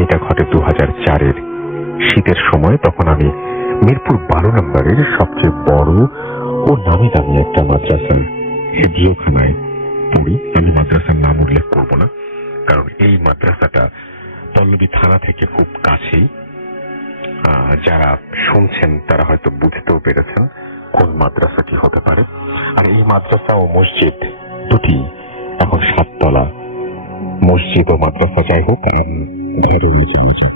কাহিনীটা ঘটে 2004-এর শীতের সময়। তখন আমি মিরপুর 12 নম্বরের সবচেয়ে বড় ও নামি দামি একটা মাদ্রাসার হেফজোখানায় পড়ি। আমি মাদ্রাসার নাম উল্লেখ করব না, কারণ এই মাদ্রাসাটা পল্লবী থানা থেকে খুব কাছেই। যারা শুনছেন তারা হয়তো বুঝতেও পেরেছেন কোন মাদ্রাসাটি হতে পারে। আর এই মাদ্রাসা ও মসজিদ দুটি এখন 7 তলা। মসজিদ ও মাদ্রাসা যাই হোক, ঘরে চলে যান।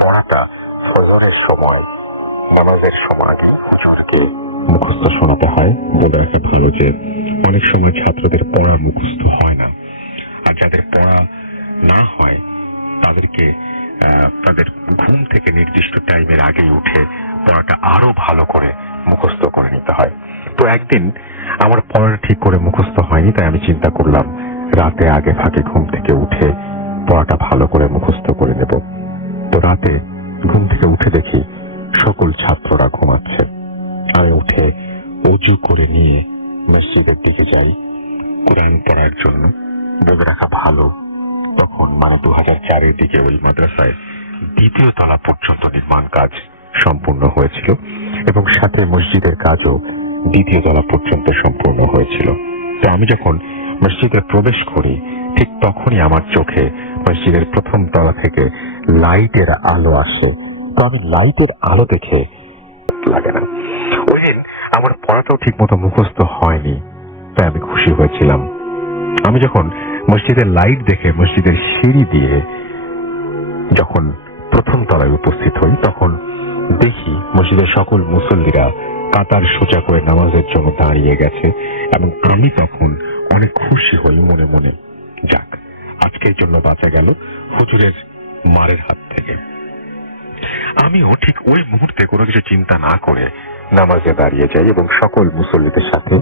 পড়াটা ফজরের সময়, নামাজের সময় হুজুরকে মুখস্থ শোনাতে হয়। বলে রাখা ভালো যে অনেক সময় ছাত্রদের পড়া মুখস্থ হয় না, আর যাদের পড়া না হয় তাদেরকে তাদের ঘুম থেকে নির্দিষ্ট টাইমের আগে উঠে পড়াটা আরো ভালো করে মুখস্থ করে নিতে হয়। তো একদিন আমার পড়াটা ঠিক করে মুখস্থ হয়নি, তাই আমি চিন্তা করলাম রাতে আগে ফাঁকে ঘুম থেকে উঠে পড়াটা ভালো করে মুখস্থ করে নেব। তো রাতে ঘুম থেকে উঠে দেখি সকল ছাত্ররা ঘুমাচ্ছে। আমি উঠে অজু করে নিয়ে মসজিদের দিকে যাই কোরআন পড়ার জন্য। বলে রাখা ভালো, তখন মানে 2004-এর দিকে ওই মাদ্রাসায় 2য় তলা পর্যন্ত নির্মাণ কাজ সম্পূর্ণ হয়েছিল এবং সাথে মসজিদের কাজও 2য় তলা পর্যন্ত সম্পূর্ণ হয়েছিল। তো আমি যখন মসজিদে প্রবেশ করি ঠিক তখনই আমার চোখে মসজিদের প্রথম তলা থেকে লাইটের আলো আসে। তো আমি লাইটের আলো দেখে লাগে না। ওই দিন আমার পড়াটাও ঠিক মতো মুখস্থ হয়নি, তাই আমি খুশি হয়েছিলাম। আমি যখন মসজিদের লাইট দেখে মসজিদের সিঁড়ি দিয়ে যখন প্রথম তলায় উপস্থিত হই, তখন দেখি মসজিদের সকল মুসল্লিরা কাতার সোজা করে নামাজের জন্য দাঁড়িয়ে গেছে এবং আমি তখন অনেক খুশি হই মনে মনে। যাক, আজকের জন্য বাঁচা গেল হুজুরের মারের হাত থেকে। আমিও ঠিক ওই মুহূর্তে কোনো কিছু চিন্তা না করে নামাজে দাঁড়িয়ে যাই এবং সকল মুসল্লিদের সাথে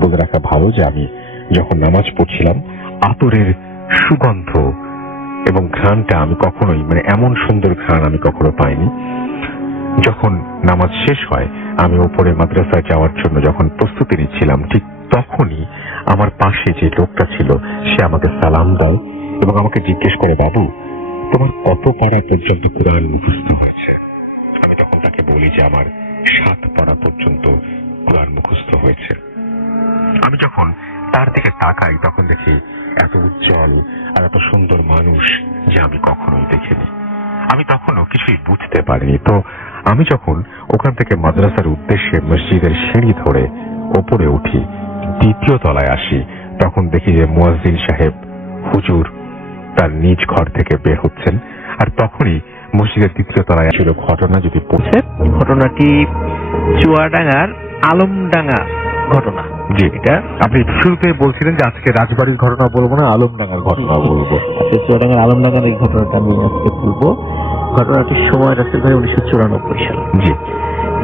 বলে রাখা ভালো যে আমি যখন নামাজ পড়ছিলাম আতরের সুগন্ধ এবং ঘ্রাণটা আমি কখনোই মানে এমন সুন্দর ঘ্রাণ আমি কখনো পাইনি। যখন নামাজ শেষ হয় আমি উপরে মাদ্রাসায় যাওয়ার জন্য যখন প্রস্তুতি নিচ্ছিলাম, ঠিক তখনই আমার পাশে যে লোকটা ছিল সে আমাকে সালাম দেয় এবং আমাকে জিজ্ঞেস করে, বাবু তোমার কত পারা পর্যন্ত কোরআন মুখস্থ হয়েছে? আমি তখন তাকে বলি যে আমার 7 পারা পর্যন্ত কোরআন মুখস্থ হয়েছে। আমি যখন তার দিকে তাকাই তখন দেখি এত উজ্জ্বল আর এত সুন্দর মানুষ যে আমি কখনোই দেখিনি। আমি তখনও কিছুই বুঝতে পারিনি। তো আমি যখন ওখান থেকে মাদ্রাসার উদ্দেশ্যে মসজিদের সিঁড়ি ধরে ওপরে উঠি, 2য় তলায় আসি, তখন দেখি যে মুয়াজ্জিন সাহেব হুজুর তার নিজ ঘর থেকে বের হচ্ছেন। আর তখনই মসজিদের 2য় তলায় ছিল ঘটনা যদি পড়ছে। ঘটনাটি চুয়াডাঙ্গার আলমডাঙ্গা ঘটনা। জি, এটা আপনি শুরুতে বলছিলেন যে আজকে রাজবাড়ির ঘটনা বলবো না, আলমডাঙ্গার ঘটনা বলবো। আচ্ছা, চুয়াডাঙ্গার আলমডাঙ্গার এই ঘটনাটা আমি আজকে বলবো। ঘটনাটির সময় রাখতে পারে 1994 সাল। জি,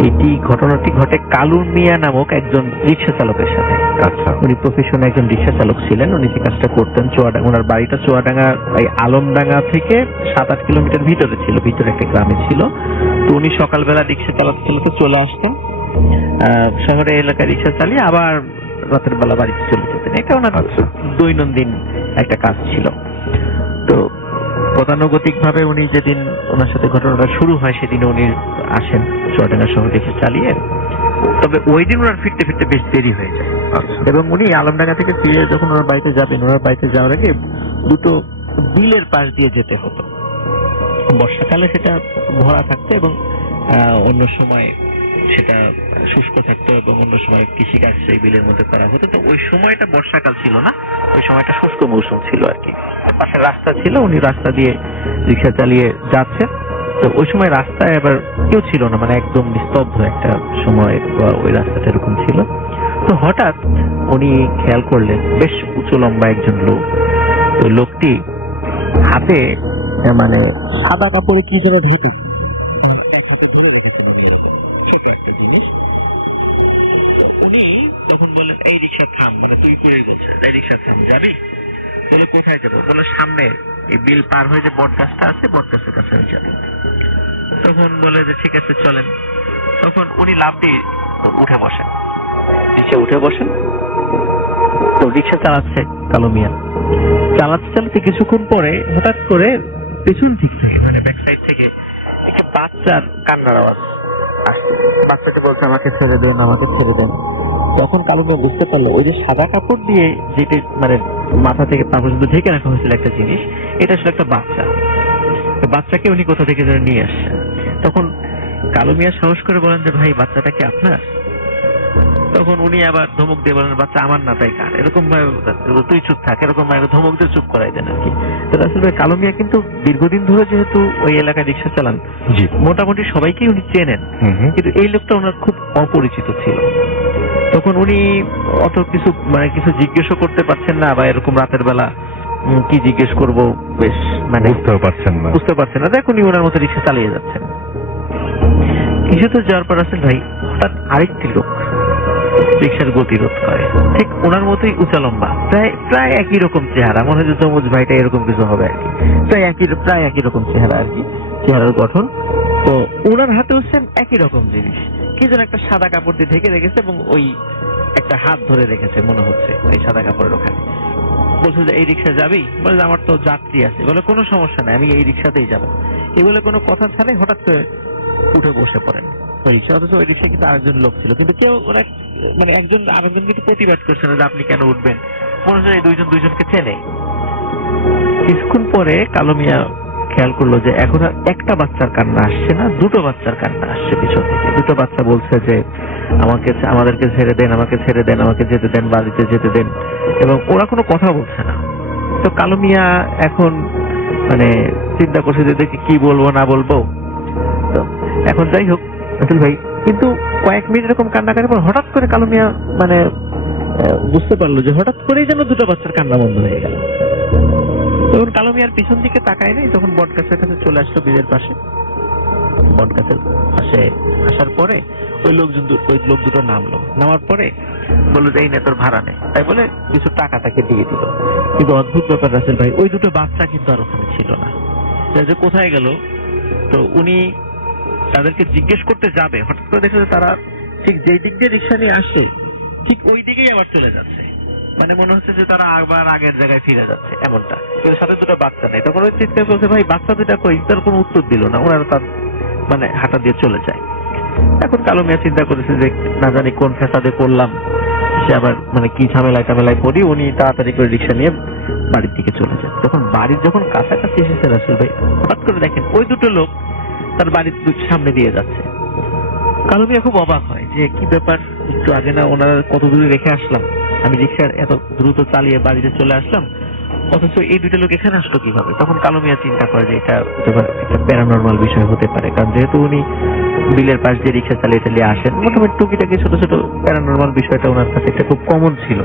এটি ঘটনাটি ঘটে কালুর মিয়া নামক একজন রিক্সা চালকের সাথে। আচ্ছা, উনি প্রফেশনে একজন রিক্সা চালক ছিলেন। উনি যে কাজটা করতেন চুয়াডাঙ্গা, ওনার বাড়িটা চুয়াডাঙ্গা এই আলমডাঙ্গা থেকে 7-8 কিলোমিটার ভিতরে ছিল, ভিতরে একটা গ্রামে ছিল। তো উনি সকালবেলা রিক্সা চালাতে চলে আসতেন শহরে এলাকায় রিক্সা চালিয়ে, আবার রাতের বেলা বাড়িতে চলে যেতেন। এটা ওনার দৈনন্দিন একটা কাজ ছিল। তো গতানুগতিক ভাবে উনি যেদিন ওনার সাথে ঘটনাটা শুরু হয় সেদিন উনি আসেন চুয়াডাঙ্গা শহর রিক্সা চালিয়ে। তবে ওই দিন ওনার ফিরতে ফিরতে বেশ দেরি হয়ে যায় এবং উনি আলমডাঙ্গা থেকে ফিরে যখন ওনার বাড়িতে যাবেন, ওনার বাড়িতে যাওয়ার আগে দুটো বিলের পাশ দিয়ে যেতে হতো। বর্ষাকালে সেটা ভরা থাকতো এবং অন্য সময় সেটা শুষ্ক থাকতো এবং অন্য সময় কৃষিকাজ সেই বিলের মধ্যে করা হতো। তো ওই সময়টা বর্ষাকাল ছিল না, ওই সময়টা শুষ্ক মৌসুম ছিল আর কি। পাশে রাস্তা ছিল, উনি রাস্তা দিয়ে রিক্সা চালিয়ে যাচ্ছেন। তো ওই সময় রাস্তায় আবার কেউ ছিল না, মানে একদম নিস্তব্ধ একটা সময় ওই রাস্তাটা এরকম ছিল। তো হঠাৎ উনি খেয়াল করলেন বেশ উঁচু লম্বা একজন লোক। ওই লোকটি হাতে মানে সাদা কাপড়ে কি যেন ঢেকে উনি তখন বললেন, এই রিক্সা থাম, মানে তুই করে বলছে এই রিক্সা থাম, যাবি? বলে কোথায় যাবো? বলে সামনে এই বিল পার হয়ে যে বট গাছটা আছে, বট গাছের কাছে যাবে। তো তখন বলে যে ঠিক আছে চলেন। তখন উনি লাফ দিয়ে উঠে বসেন, রিক্সা উঠে বসেন। তো রিক্সা চালাচ্ছে কালো মিয়া, চালাতে চালাতে কিছুক্ষণ পরে হঠাৎ করে পেছন দিক থেকে মানে ব্যাক সাইড থেকে একটা বাচ্চার কান্নার আওয়াজ আসছে। বাচ্চাটা বলছে আমাকে ছেড়ে দেন, আমাকে ছেড়ে দেন। তখন কালো মিয়া বুঝতে পারলো ওই যে সাদা কাপড় দিয়ে যেটা মানে মাথা থেকে পা পর্যন্ত ঢেকে রাখা হয়েছিল একটা জিনিস, এটা আসলে একটা বাচ্চা। তো বাচ্চাকে উনি কোথা থেকে যেন নিয়ে আসছেন। তখন কালো মিয়া সাহস করে বলেন যে ভাই বাচ্চাটা কি আপনার? তখন উনি আবার ধমক দিয়ে বলেন বাচ্চা আমার না তাই কার, এরকম ভাবে তুই চুপ থাক, এরকম ভাবে ধমক দিয়ে চুপ করাই দেন আর কি। তো আসলে কালো মিয়া কিন্তু দীর্ঘদিন ধরে যেহেতু ওই এলাকায় রিক্সা চালান, জি। মোটামুটি সবাইকেই উনি চেনেন, কিন্তু এই লোকটা ওনার খুব অপরিচিত ছিল। তখন উনি অত কিছু মানে কিছু জিজ্ঞেসও করতে পারছেন না, বা এরকম রাতের বেলা কি জিজ্ঞেস করব বেশ মানে বুঝতেও পারছেন না। দেখ উনি ওনার মতো রিক্সা চালিয়ে যাচ্ছেন। কিছু তো যাওয়ার পর আসেন ভাই হঠাৎ আরেকটি লোক রিক্সার গতিরোধ করে, ঠিক ওনার মতোই উঁচা লম্বা, প্রায় একই রকম চেহারা, মনে হয় যে যমুজ ভাইটা এরকম কিছু হবে আর কি, প্রায় একই রকম চেহারা আর কি, চেহারার গঠন। তো ওনার হাতে হচ্ছেন একই রকম জিনিস, কি যেন একটা সাদা কাপড় দিয়ে ঢেকে রেখেছে এবং ওই একটা হাত ধরে রেখেছে মনে হচ্ছে এই সাদা কাপড়ের ওখানে। বলছে যে এই রিক্সা যাবি? বলে যে আমার তো যাত্রী আছে। বলে কোনো সমস্যা নাই, আমি এই রিক্সাতেই যাবো। এই বলে কোনো কথা ছাড়ে হঠাৎ করে উঠে বসে পড়েন ওই রিক্সা। অথচ ওই রিক্সায় কিন্তু আরেকজন লোক ছিল, কিন্তু কেউ ওরা মানে একজন আরেকজন কিন্তু প্রতিবাদ করছে না যে আপনি কেন উঠবেন। মনে হচ্ছে এই দুইজনকে চেনে। কিছুক্ষণ পরে কালো মিয়া খেয়াল করলো যে এখন আর একটা বাচ্চার কান্না আসছে না, দুটো বাচ্চার কান্না আসছে পিছন থেকে। দুটো বাচ্চা বলছে যে আমাদেরকে ছেড়ে দেন, আমাকে ছেড়ে দেন, আমাকে যেতে দেন, বাড়িতে যেতে দেন, এবং ওরা কোনো কথা বলছে না। তো কালো মিয়া এখন মানে চিন্তা করছে যে দেখি কি বলবো না বলবো। তো এখন যাই হোক আসল ভাই, কিন্তু কয়েক মিনিট এরকম কান্নাকাটির পর হঠাৎ করে কালো মিয়া মানে বুঝতে পারলো যে হঠাৎ করেই যেন দুটো বাচ্চার কান্না বন্ধ হয়ে গেল। তখন কালো মিয়ার পিছন দিকে তাকায় নাই, তখন বট গাছের কাছে চলে আসলো বীরের পাশে। বট গাছের পাশে আসার পরে ওই লোক দুটো নামলো, নামার পরে বললো যে এই নে তোর ভাড়া নেই, তাই বলে কিছু টাকা তাকে দিয়ে দিল। কিন্তু অদ্ভুত ব্যাপার রাসেল ভাই, ওই দুটো বাচ্চা কিন্তু আর ওখানে ছিল না, যে কোথায় গেল। তো উনি তাদেরকে জিজ্ঞেস করতে যাবে, হঠাৎ করে দেখে যে তারা ঠিক যেই দিক দিয়ে রিক্সা নিয়ে আসছে ঠিক ওই দিকেই আবার চলে যাচ্ছে, মানে মনে হচ্ছে যে তারা আবার আগের জায়গায় ফিরে যাচ্ছে এমনটা, কিন্তু সাথে দুটো বাচ্চা নেই। তখন ওই চিৎকার করছে ভাই বাচ্চা দুটা কই, তার কোনো উত্তর দিল না, ওনারা তার মানে হাঁটা দিয়ে চলে যায়। এখন কালো মিয়া চিন্তা করেছে যে না জানি কোন ফেসাদে পড়লাম, সে আবার মানে কি ঝামেলায় টামেলায় পড়ি। উনি তাড়াতাড়ি করে রিক্সা নিয়ে বাড়ির দিকে চলে যায়। তখন বাড়ির যখন কাছাকাছি এসেছে রাসেল ভাই, হঠাৎ করে দেখেন ওই দুটো লোক তার বাড়ির সামনে দিয়ে যাচ্ছে। কালো মিয়া খুব অবাক হয় যে কি ব্যাপার, একটু আগে না ওনারা কত দূরে রেখে আসলাম, আমি রিক্সা এত দ্রুত চালিয়ে বাড়িতে চলে আসলাম, অথচ এই দুটো লোক এখানে আসলো কিভাবে। তখন কালো মিয়া চিন্তা করে যে এটা একটা প্যারানর্মাল বিষয় হতে পারে, কারণ যেহেতু উনি বিলের পাশ দিয়ে রিক্সা চালিয়ে আসেন, মোটামুটি টুকিটাকি ছোট ছোট প্যারানর্মাল বিষয়টা ওনার কাছে একটা খুব কমন ছিল।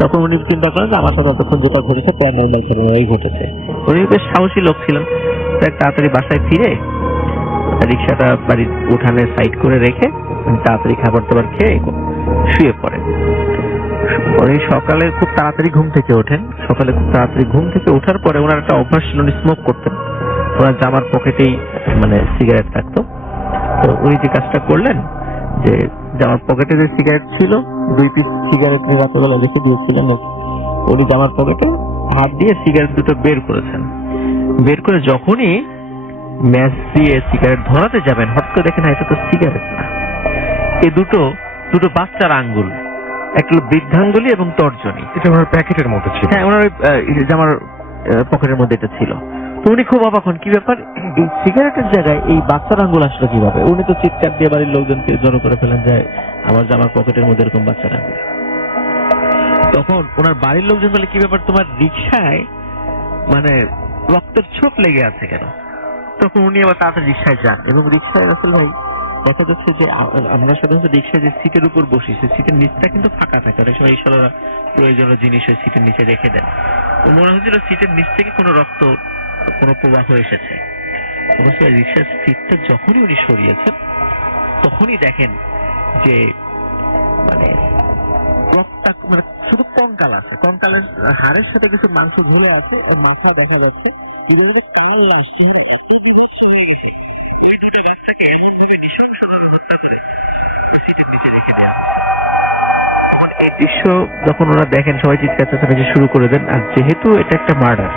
তখন উনি চিন্তা করেন যে আমার সাথে তখন যেটা ঘটেছে প্যারানর্মাল ঘটনাই ঘটেছে। উনি বেশ সাহসী লোক ছিলেন, তাই তাড়াতাড়ি বাসায় ফিরে রিক্সাটা বাড়ির উঠানে সাইড করে রেখে তাড়াতাড়ি খাবার দাবার খেয়ে শুয়ে পড়েন। উনি সকালে খুব তাড়াতাড়ি ঘুম থেকে ওঠেন। সকালে খুব তাড়াতাড়ি ঘুম থেকে ওঠার পরে ওনার একটা অভ্যাস ছিল, উনি স্মোক করতেন। ওনার জামার পকেটেই মানে সিগারেট থাকতো। তো উনি যে কাজটা করলেন যে জামার পকেটে যে সিগারেট ছিল, 2 পিস সিগারেট রাতেবেলা রেখে দিয়েছিলেন, উনি জামার পকেটে হাত দিয়ে সিগারেট দুটো বের করেছেন। বের করে যখনই ম্যাচ দিয়ে সিগারেট ধরাতে যাবেন, হঠাৎ করে দেখেন এটা তো সিগারেট না, এই দুটো বাচ্চার আঙ্গুল, একটা বৃদ্ধাঙ্গুলি এবং তর্জনী। এটা ওনার প্যাকেটের মধ্যে ছিল। হ্যাঁ, ওনার জামার পকেটের মধ্যে এটা ছিল। তো উনি খুব অবাক হন, কি ব্যাপার এই সিগারেটের জায়গায় এই বাচ্চার আঙ্গুল আসলো কিভাবে। উনি তো চিৎকার দিয়ে বাড়ির লোকজনকে জড়ো করে ফেলেন যে আমার জামার পকেটের মধ্যে এরকম বাচ্চার আঙ্গুল। তখন ওনার বাড়ির লোকজন বলে কি ব্যাপার তোমার রিক্সায় মানে রক্তের ছোপ লেগে আছে কেন। তখন উনি আবার তাড়াতাড়ি রিক্সায় যান, এবং রিক্সায় রাসেল ভাই দেখা যাচ্ছে যে আমরা সাধারণত রিক্সায় যে সিটের উপর বসি, সেই সিটের নিচটা কিন্তু ফাঁকা থাকে, অনেক সময় ঈশ্বররা প্রয়োজনীয় জিনিস ওই সিটের নিচে রেখে দেন। তো মনে হচ্ছিল সিটের নিচ থেকে কোনো রক্ত কোনো প্রবাহ এসেছে। অবশ্য রিক্সার সিটটা যখনই উনি সরিয়েছেন তখনই দেখেন যে মানে রক্তটা মানে শুধু কঙ্কাল আছে, কঙ্কালের হাড়ের সাথে কিছু মাংস ঝুলে আছে, ওর মাথা দেখা যাচ্ছে, কাল লাশ দৃশ্য যখন ওরা দেখেন সবাই চিৎকার চেঁচামেচি শুরু করে দেন। আর যেহেতু এটা একটা মার্ডার,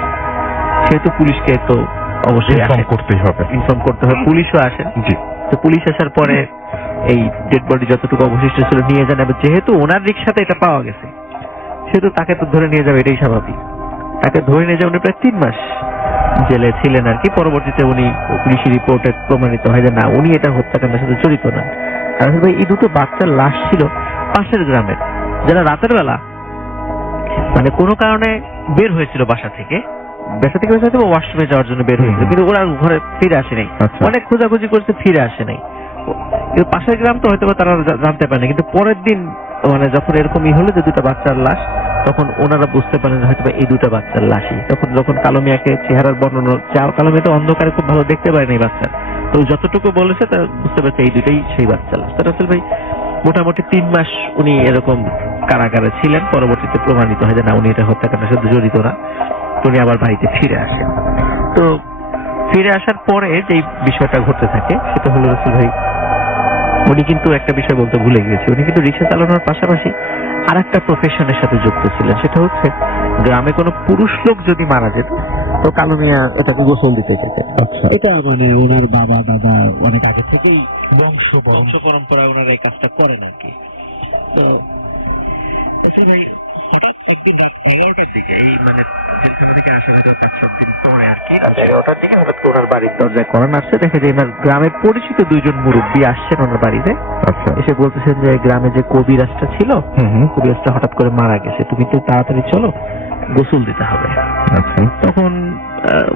সেহেতু পুলিশকে তো অবশ্যই ইনফর্ম করতেই হবে। ইনফর্ম করতে হবে। পুলিশও আসেন। জি। তো পুলিশ আসার পরে এই ডেড বডি যতটুকু অবশিষ্ট ছিল নিয়ে যান, এবং যেহেতু ওনার রিক্সাতে এটা পাওয়া গেছে সেহেতু তাকে তো ধরে নিয়ে যাবে, এটাই স্বাভাবিক। তাকে ধরে নিয়ে যাবে। উনি প্রায় 3 মাস জেলে ছিলেন আর কি। পরবর্তীতে উনি পুলিশি রিপোর্টে প্রমাণিত হয় যে না, উনি এটা হত্যাকাণ্ডের সাথে জড়িত না। আর ভাই এই দুটো বাচ্চার লাশ ছিল পাশের গ্রামের, যারা রাতের বেলা মানে কোনো কারণে বের হয়েছিল বাসা থেকে হয়তো ওয়াশরুমে যাওয়ার জন্য বের হয়েছিল, কিন্তু ওরা ঘরে ফিরে আসে নাই। অনেক খোঁজাখুঁজি করতে ফিরে আসে নাই। কিন্তু পাশের গ্রাম তো হয়তো তারা জানতে পারেনি, কিন্তু পরের দিন মানে যখন এরকমই হলো যে দুটো বাচ্চার লাশ, তখন ওনারা বুঝতে পারেন হয়তো এই দুটো বাচ্চার লাশই। যখন কালো মিয়াকে চেহারার বর্ণনা, কালো মিয়া তো অন্ধকারে খুব ভালো দেখতে পারেনি বাচ্চা, তো যতটুকু বলেছে তা বুঝতে পারছে এই দুটোই সেই বাচ্চা লাশ। তার আসলে ভাই মোটামুটি 3 মাস উনি এরকম কারাগারে ছিলেন। পরবর্তীতে প্রমাণিত হয় যে না, উনি এটা হত্যাকাণ্ডের সাথে জড়িত না। উনি আবার বাড়িতে ফিরে আসেন। তো ফিরে আসার পরে যে বিষয়টা ঘটতে থাকে সেটা হলো রসুল ভাই, উনি কিন্তু একটা বিষয় বলতে ভুলে গিয়েছে। উনি কিন্তু রিক্সা চালানোর পাশাপাশি আর একটা প্রফেশনের সাথে যুক্ত ছিলেন। সেটা হচ্ছে গ্রামে কোনো পুরুষ লোক যদি মারা যেত তো কালো মিয়া এটাকে গোসল দিতে যেতেন। আচ্ছা। এটা মানে ওনার বাবা দাদা অনেক আগে থেকেই বংশ পরম্পরায় ওনারা এই কাজটা করেন আর কি। তো ভাই হঠাৎ একদিন রাত 11টার দিকে, এই মানে জেলখানা থেকে আসে হয়তো 5-7 দিন পরে আর কি, 11টার দিকে হঠাৎ করে ওনার বাড়ির দরজায় করান আসছে। দেখে যে ওনার গ্রামের পরিচিত 2জন মুরব্বী আসছেন ওনার বাড়িতে। আচ্ছা। এসে বলতেছেন যে গ্রামে যে কবিরাজটা ছিল, কবিরাজটা হঠাৎ করে মারা গেছে, তুমি একটু তাড়াতাড়ি চলো, গোসল দিতে হবে। আচ্ছা। তখন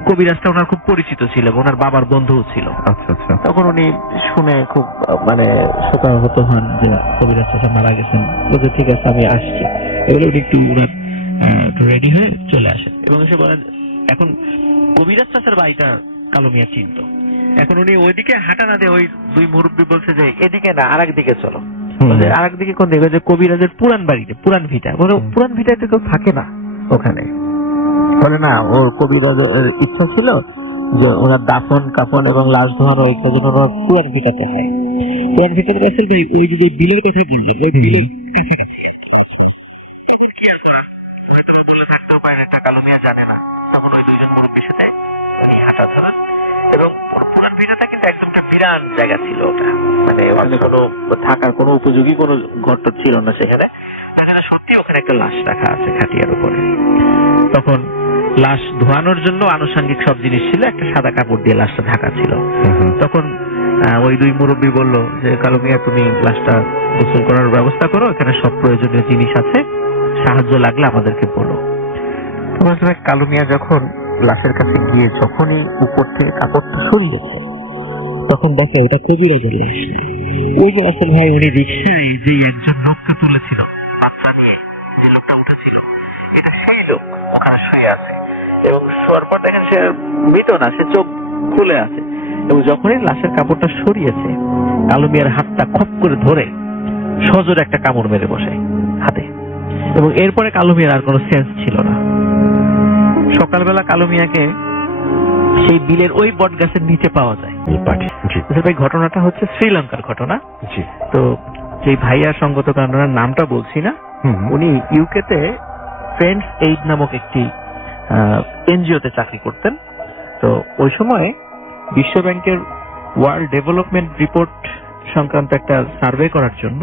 কবিরাজটা ওনার খুব পরিচিত ছিল, ওনার বাবার বন্ধুও ছিল। আচ্ছা আচ্ছা। তখন উনি শুনে খুব মানে শোকাহত হন যে কবিরাজ চাচা মারা গেছেন। বলতে ঠিক আছে আমি আসছি। এগুলো উনি একটু ওনার রেডি হয়ে চলে আসেন এবং এসে বলেন, এখন কবিরাজ চাচার বাড়িটা কালো মিয়া চিনত। এখন উনি ওইদিকে হাঁটা না দিয়ে ওই 2 মুরব্বী বলছে যে এদিকে না, আরেক দিকে চলো। আরেক দিকে কোন দিকে? যে কবিরাজের পুরান বাড়িতে, পুরান ভিটা। বলে পুরান ভিটায় তো কেউ থাকে না ওখানে। বলে না, ওর কবিরাজের ইচ্ছা ছিল যে ওনার দাফন কাফন এবং লাশ ধোয়ানো এগুলো যেন ওনার পুরান ভিটাতে হয়। পুরান ভিটাতে আসলে ভাই ওই যে বিলের কথা বলছে, ওই বিলের বলে থাকতেও পারে একটা কালো মিয়া জানে না। তখন ওই 2জন মুরব্বীর সাথে হাঁটা চলা, এবং পুরান ভিটাটা কিন্তু একদম একটা বিরাট জায়গা ছিল। ওটা মানে কোনো থাকার কোনো উপযোগী কোনো ঘর ছিল না সেখানে। সত্যি ওখানে একটা লাশ রাখা আছে খাটিয়ার উপরে। তখন লাশ ধোয়ানোর জন্য আনুষঙ্গিক সব জিনিস ছিল, একটা সাদা কাপড় দিয়ে লাশটা ঢাকা ছিল। তখন ওই 2 মুরব্বী বলল যে কালো মিয়া তুমি লাশটা গোসল করার ব্যবস্থা করো, এখানে সব প্রয়োজনীয় জিনিস আছে, সাহায্য লাগলে আমাদেরকে বলো। তখন কালো মিয়া যখন লাশের কাছে গিয়ে যখনই উপর থেকে কাপড়টা সরিয়েছে, তখন দেখে ওটা কবিরাজের লাশ। ওই যে আসল ভাই উনি রিক্সায় যে একজন লোককে তুলেছিল বাচ্চা নিয়ে, যে লোকটা উঠেছিল, এটা সেই লোক ওখানে শুয়ে আছে। এবং শোয়ার পর দেখেন সে মৃত না, সে চোখ খুলে আছে। এবং যখনই লাশের কাপড়টা সরিয়েছে, কালো মিয়ার হাতটা খপ করে ধরে সজোরে একটা কামড় মেরে বসে হাতে। এবং এরপরে কালো মিয়ার আর কোনো সেন্স ছিল না। সকালবেলা কালো মিয়াকে সেই বিলের ওই বট গাছের নিচে পাওয়া যায়। ভাই ঘটনাটা হচ্ছে শ্রীলঙ্কার ঘটনা। তো যে ভাইয়া সঙ্গত কারণের নামটা বলছি না, উনি ইউকেতে ফ্রেন্ডস এইড নামক একটি এনজিওতে চাকরি করতেন। তো ওই সময় বিশ্ব ব্যাংকের ওয়ার্ল্ড ডেভেলপমেন্ট রিপোর্ট সংক্রান্ত একটা সার্ভে করার জন্য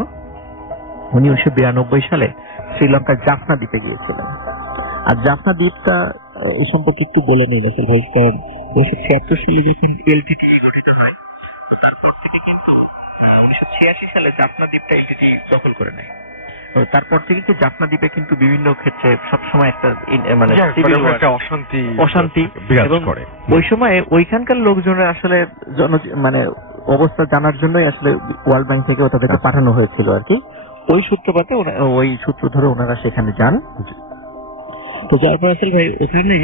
উনি 1992 সালে শ্রীলঙ্কার জাফনা দ্বীপে গিয়েছিলেন। আর জাফনা দ্বীপটা এই সম্পর্কে একটু বলে নিন আসলে ভাই। 1976 সালে যখন এলটিটি গঠিত হয়, তারপর থেকে কিন্তু 1986 সালে জাফনা দ্বীপটা এলটিটি দখল করে নেয়। তারপর থেকে কি জাফনা দ্বীপে কিন্তু বিভিন্ন ক্ষেত্রে সবসময় একটা মানে অশান্তি এবং ওই সময় ওইখানকার লোকজনের আসলে মানে অবস্থা জানার জন্যই আসলে ওয়ার্ল্ড ব্যাংক থেকে তাদেরকে পাঠানো হয়েছিল আর কি। ওই সূত্রপাতে ওই সূত্র ধরে ওনারা সেখানে যান। তো যার পর আসলে ভাই ওখানে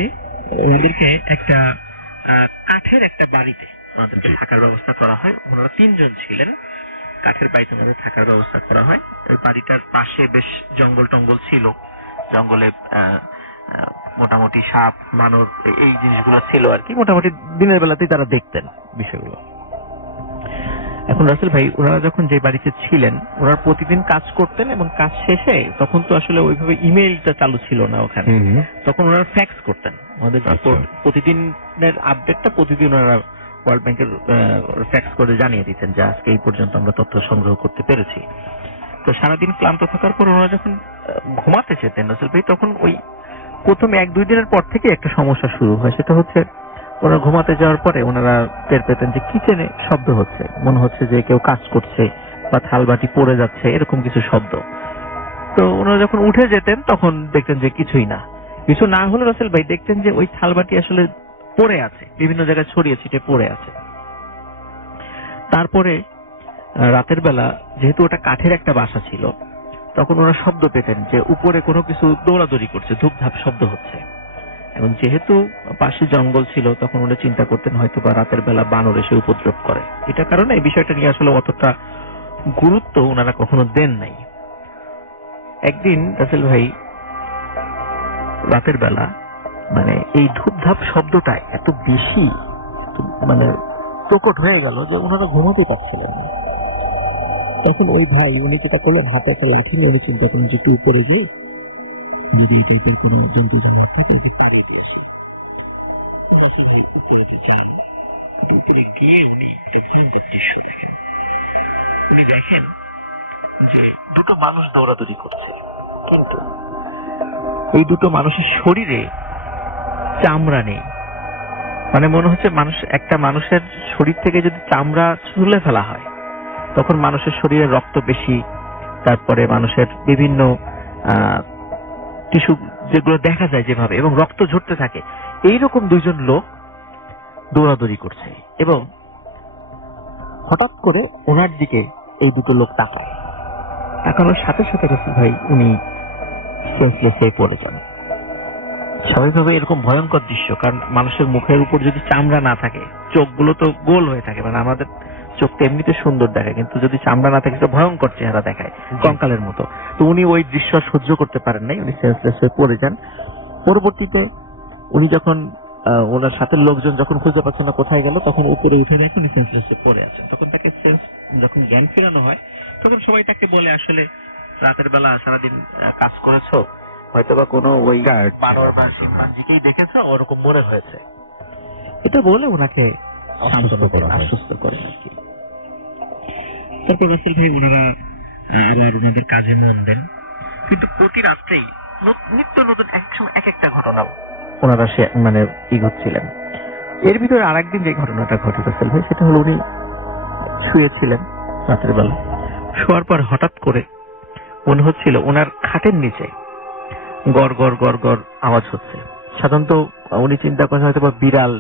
ওনাদেরকে একটা কাঠের একটা বাড়িতে ওনাদেরকে থাকার ব্যবস্থা করা হয়। ওনারা 3 জন ছিলেন। কাঠের বাড়িতে মধ্যে থাকার ব্যবস্থা করা হয়। ওই বাড়িটার পাশে বেশ জঙ্গল টঙ্গল ছিল, জঙ্গলে মোটামুটি সাপ মানব এই জিনিসগুলো ছিল আর কি। মোটামুটি দিনের বেলাতেই তারা দেখতেন বিষয়গুলো। এখন তখন রাসেল ভাই ওনারা যখন যে বাড়িতে ছিলেন ওনারা প্রতিদিন কাজ করতেন এবং কাজ শেষে তখন তো আসলে ওইভাবে ইমেইলটা চালু ছিল না ওখানে, তখন ওনারা ফ্যাক্স করতেন আমাদের প্রতিদিনের আপডেটটা প্রতিদিন ওনারা ওয়ার্ল্ড ব্যাংকের ফ্যাক্স করে জানিয়ে দিতেন যে আজকে এই পর্যন্ত আমরা তথ্য সংগ্রহ করতে পেরেছি। তো সারাদিন ক্লান্ত থাকার পর ওনারা যখন ঘুমাতে যেতেন রাসেল ভাই তখন ওই প্রথম 1-2 দিনের পর থেকে একটা সমস্যা শুরু হয়। সেটা হচ্ছে ওনারা ঘুমাতে যাওয়ার পরে ওনারা টের পেতেন যে কিচেনে শব্দ হচ্ছে, মনে হচ্ছে যে কেউ কাজ করছে বা থাল বাটি পড়ে যাচ্ছে, এরকম কিছু শব্দ। তো ওনারা যখন উঠে যেতেন তখন দেখতেন যে কিছুই না, কিছু না হলে রাসেল ভাই দেখতেন যে ওই থাল বাটি আসলে পড়ে আছে, বিভিন্ন জায়গায় ছড়িয়ে ছিটিয়ে পড়ে আছে। তারপরে রাতের বেলা যেহেতু ওটা কাঠের একটা বাসা ছিল তখন ওরা শব্দ পেতেন যে উপরে কোনো কিছু দৌড়াদৌড়ি করছে, ধূপধাপ শব্দ হচ্ছে। এবং যেহেতু পাশে জঙ্গল ছিল তখন ওরা চিন্তা করতেন হয়তো বা রাতের বেলা বানর এসে উপদ্রব করে। এটা কারণে এই বিষয়টা নিয়ে আসলে অতটা গুরুত্ব ওনারা কখনো দেন নাই। একদিন রাসেল ভাই রাতের বেলা মানে এই ধূপধাপ শব্দটা এত বেশি মানে প্রকট হয়ে গেল যে ওনারা ঘুমাতে পারছিলেন না। তখন ওই ভাই উনি যেটা করলেন, হাতে একটা লাঠি নিয়ে উনি চিন্তা করলেন যে একটু উপরে যাই, যদি এই টাইপের কোনো জন্তু জানোয়ার থাকে ওকে তাড়িয়ে দিয়ে আসি। রাসেল ভাই উপরে যে যান, উপরে গিয়ে উনি একটা ভয়ঙ্কর দৃশ্য দেখেন। উনি দেখেন যে দুটো মানুষ দৌড়াদৌড়ি করছে, কিন্তু এই দুটো মানুষের শরীরে চামড়া নেই। মানে মনে হচ্ছে একটা মানুষের শরীর থেকে যদি চামড়া তুলে ফেলা হয় তখন মানুষের শরীরে রক্ত বেশি, তারপরে মানুষের বিভিন্ন টিস্যু যেগুলো দেখা যায় যেভাবে, এবং রক্ত ঝরতে থাকে, এইরকম দুইজন লোক দৌড়াদৌড়ি করছে। এবং হঠাৎ করে ওনার দিকে এই দুটো লোক তাকায়, তাকানোর সাথে সাথে রাসেল ভাই উনি সেন্সলেস হয়ে পড়ে যান। স্বাভাবিকভাবে এরকম ভয়ঙ্কর দৃশ্য, কারণ মানুষের মুখের উপর যদি চামড়া না থাকে, চোখগুলো তো গোল হয়ে থাকে, মানে আমাদের চোখটা এমনিতে সুন্দর দেখায়, কিন্তু যদি চামড়া না থাকে তো ভয়ঙ্কর চেহারা দেখায়, কঙ্কালের মতো। তো উনি ওই দৃশ্য সহ্য করতে পারেন নাই, উনি সেন্সলেস হয়ে পড়ে যান। পরবর্তীতে উনি যখন ওনার সাথে লোকজন যখন খুঁজে পাচ্ছে না কোথায় গেল, তখন উপরে উঠে দেখে উনি সেন্সলেস হয়ে পড়ে আছেন। তখন তাকে যখন জ্ঞান ফেরানো হয় তখন সবাই তাকে বলে আসলে রাতের বেলা সারাদিন কাজ করেছো, হয়তোবা কোনো ওই বানর বা শিম্পাঞ্জিকেই দেখেছো, ওরকম মনে হয়েছে। এটা বলে ওনাকে আশ্বস্ত করেন আর কি। তারপর রাসেল ভাই ওনারা আবার ওনাদের কাজে মন দেন, কিন্তু প্রতি রাত্রেই নিত্য নতুন এক একটা ঘটনা ওনারা মানে ঘটছিলেন। এর ভিতরে আরেকদিন যে ঘটনাটা ঘটে রাসেল ভাই, সেটা হলো উনি শুয়েছিলেন রাতের বেলা, শোয়ার পর হঠাৎ করে মনে হচ্ছিল ওনার খাটের নিচে গড় গড় গড় গড় আওয়াজ হচ্ছে। সাধারণত উনি চিন্তা করেন হয়তো বা বিড়াল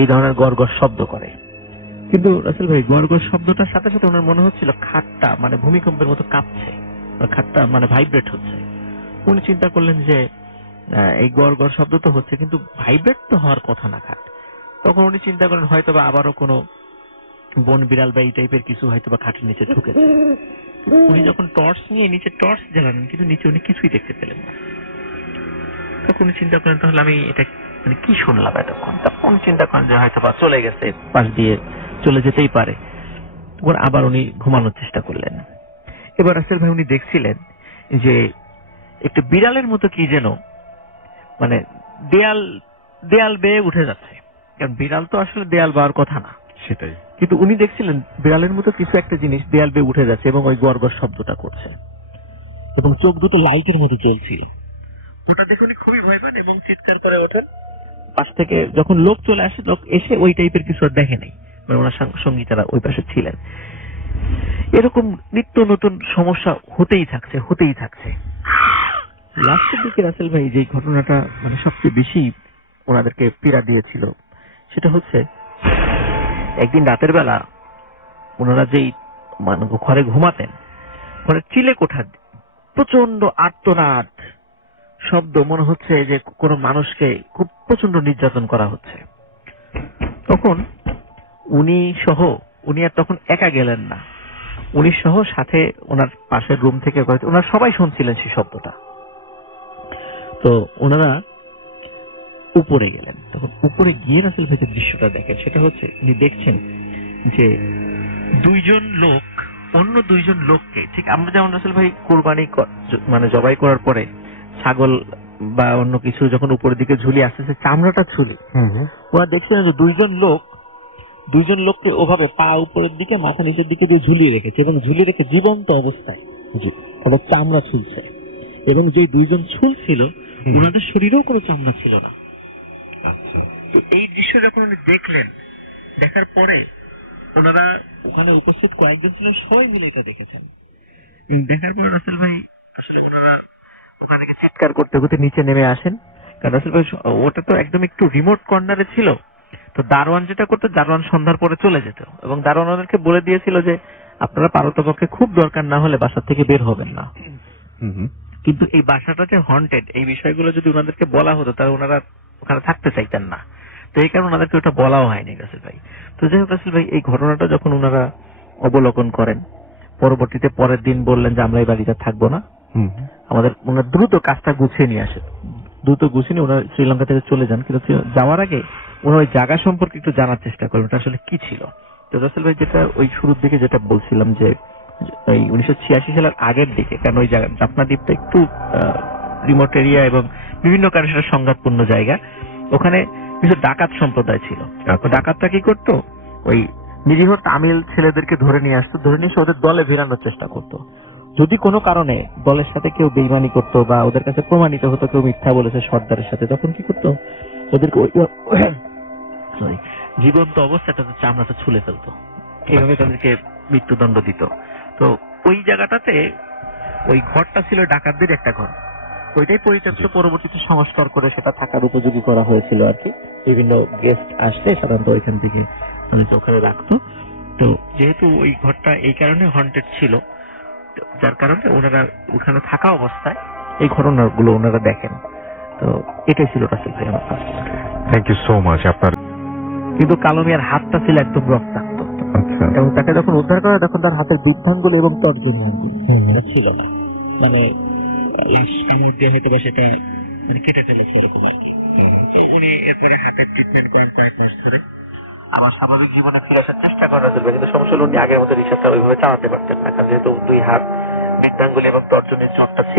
এই ধরনের গড় গড় শব্দ করে, কিন্তু রাসেল ভাই গড় গড় শব্দটার সাথে সাথে ওনার মনে হচ্ছিল খাটটা মানে ভূমিকম্পের মতো কাঁপছে, খাটটা মানে ভাইব্রেট হচ্ছে। উনি চিন্তা করলেন যে এই গড় গড় শব্দ তো হচ্ছে, কিন্তু ভাইব্রেট তো হওয়ার কথা না খাট। তখন উনি চিন্তা করেন হয়তো বা আবারও কোনো বন বিড়াল বা এই টাইপের কিছু হয়তো বা খাটের নিচে ঢুকেছে। উনি যখন টর্চ নিয়ে নিচে টর্চ জ্বালালেন, কিন্তু নিচে উনি কিছুই দেখতে পেলেন না। তখন উনি চিন্তা করেন তাহলে আমি এটা মানে কি শুনলাম এতক্ষণ। তখন চিন্তা করেন যে হয়তো বা চলে গেছে, পাশ দিয়ে চলে যেতেই পারে। তখন আবার উনি ঘুমানোর চেষ্টা করলেন। এবার রাসেল ভাই উনি দেখছিলেন যে একটু বিড়ালের মতো কি যেন মানে দেয়াল বেয়ে উঠে যাচ্ছে, কারণ বিড়াল তো আসলে দেয়াল বাওয়ার কথা না, সেটাই। কিন্তু উনি দেখছিলেন বিড়ালের মতো কিছু একটা জিনিস দেয়াল বেয়ে উঠে যাচ্ছে এবং ওই গড় গড় শব্দটা করছে, এবং চোখ দুটো লাইটের মতো জ্বলছিল। ওটা দেখে উনি খুবই ভয় পান এবং চিৎকার করে ওঠেন। পাশ থেকে যখন লোক চলে আসে, লোক এসে ওই টাইপের কিছু আর দেখে নাই, মানে ওনার সঙ্গী যারা ওই পাশে ছিলেন। এরকম নিত্য নতুন সমস্যা হতেই থাকছে। লাস্টের দিকে রাসেল ভাই যে ঘটনাটা মানে সবচেয়ে বেশি ওনাদেরকে পীড়া দিয়েছিল, সেটা হচ্ছে একদিন রাতের বেলা ওনারা যেই মানে ঘরে ঘুমাতেন, ঘরের চিলে কোঠা প্রচন্ড আর্তনাদ শব্দ, মনে হচ্ছে যে কোনো মানুষকে খুব প্রচন্ড নির্যাতন করা হচ্ছে। তখন উনি আর তখন একা গেলেন না, উনি সহ সাথে ওনার পাশের রুম থেকে ওনারা সবাই শুনছিলেন সেই শব্দটা। তো ওনারা উপরে গেলেন। তখন উপরে গিয়ে রাসেল ভাই যে দৃশ্যটা দেখেন, সেটা হচ্ছে উনি দেখছেন যে দুইজন লোক অন্য দুইজন লোককে, ঠিক আমরা যেমন রাসেল ভাই কোরবানি মানে জবাই করার পরে ছাগল বা অন্য কিছু যখন উপরের দিকে ঝুলিয়ে আসতে চামড়াটা ঝুলি, ওরা দেখছিলেন যে দুইজন লোককে ওভাবে পা উপরের দিকে মাথা নিচের দিকে দিয়ে ঝুলিয়ে রেখেছে এবং ঝুলিয়ে রেখে জীবন্ত অবস্থায় তাদের চামড়া ঝুলছে, এবং যে দুইজন ঝুলছিল ওনাদের শরীরেও কোনো চামড়া ছিল না। আচ্ছা, তো এই দৃশ্য যখন উনি দেখলেন, দেখার পরে ওনারা ওখানে উপস্থিত কয়েকজন ছিলেন, সবাই মিলে এটা দেখেছেন। দেখার পর রাসেল ভাই আসলে ওনারা ওখান থেকে চিৎকার করতে করতে নিচে নেমে আসেন। কারণ রাসেল ভাই ওটা তো একদম একটু রিমোট কর্নারে ছিল, তো দারোয়ান যেটা করতো, দারোয়ান সন্ধ্যার পরে চলে যেত এবং দারোয়ান ওদেরকে বলে দিয়েছিল যে আপনারা পারতপক্ষে খুব দরকার না হলে বাসা থেকে বের হবেন না। কিন্তু এই বাসাটা যে হন্টেড, এই বিষয়গুলো যদি ওনাদেরকে বলা হতো তাহলে ওনারা ওখানে থাকতে চাইতেন না। তো এই কারণে ওনাদেরকে ওটা বলাও হয়নি রাসেল ভাই। তো যাই হোক রাসেল ভাই, এই ঘটনাটা যখন ওনারা অবলোকন করেন, পরবর্তীতে পরের দিন বললেন যে আমরা এই বাড়িতে থাকবো না, আমাদের ওনার দ্রুত কাজটা গুছিয়ে নিয়ে আসে। দ্রুত গুছিয়ে নিয়ে ওনারা শ্রীলঙ্কা থেকে চলে যান। কিন্তু যাওয়ার আগে ওনার ওই জায়গা সম্পর্কে একটু জানার চেষ্টা করেন ওটা আসলে কি ছিল। তো রাসেল ভাই যেটা ওই শুরুর দিকে যেটা বলছিলাম যে এই 1986 সালের আগের দিকে, কারণ ওই জায়গা জাফনা দ্বীপটা একটু রিমোট এরিয়া এবং বিভিন্ন কারণে সেটা সংঘাতপূর্ণ জায়গা, ওখানে কিছু ডাকাত সম্প্রদায় ছিল। ডাকাতটা কি করতো, ওই নিরীহ তামিল ছেলেদেরকে ধরে নিয়ে আসতো, ধরে নিয়ে এসে ওদের দলে ভিড়ানোর চেষ্টা করতো। যদি কোনো কারণে দলের সাথে কেউ বেইমানি করতো বা ওদের কাছে প্রমাণিত হতো কেউ মিথ্যা বলেছে সর্দারের সাথে, তখন কি করতো, ওদেরকে জীবন্ত অবস্থাটাতে চামড়াটা ছুলে ফেলতো, এইভাবে তাদেরকে মৃত্যুদণ্ড দিত। তো ওই জায়গাটাতে ওই ঘরটা ছিল ডাকাতদের একটা ঘর, ওইটাই পরিত্যক্ত, পরবর্তীতে সংস্কার করে সেটা থাকার উপযোগী করা হয়েছিল আর কি। বিভিন্ন গেস্ট আসলে সাধারণত ওইখান থেকে তাদেরকে ওখানে রাখতো। তো যেহেতু ওই ঘরটা এই কারণে হন্টেড ছিল, যার কারণে ওনারা ওখানে থাকা অবস্থায় এই ঘটনাগুলো ওনারা দেখেন। তো এটাই ছিল রাসেল ভাই আমার first. Thank you so much. আপনার কিন্তু কালো মিয়ার হাতটা ছিল একদম রক্তাক্ত, আচ্ছা, এবং তাকে যখন উদ্ধার করা তখন তার হাতের বৃদ্ধাঙ্গুল এবং তর্জনী আঙ্গুল এটা ছিল না, মানে লাশ কামড় দিয়ে হয়তো বা সেটা মানে কেটে ফেলেছে এরকম আর কি। তো উনি এরপরে হাতের ট্রিটমেন্ট করেন কয়েক মাস ধরে, আবার স্বাভাবিক জীবনে ফিরে আসার চেষ্টা করা হয়েছিল। কিন্তু সমস্যা হলো উনি আগের মতো রিসার্চটা ওইভাবে চালাতে পারতেন না, কারণ যেহেতু দুই হাত বৃদ্ধাঙ্গুল এবং তর্জনীর চোটটা ছিল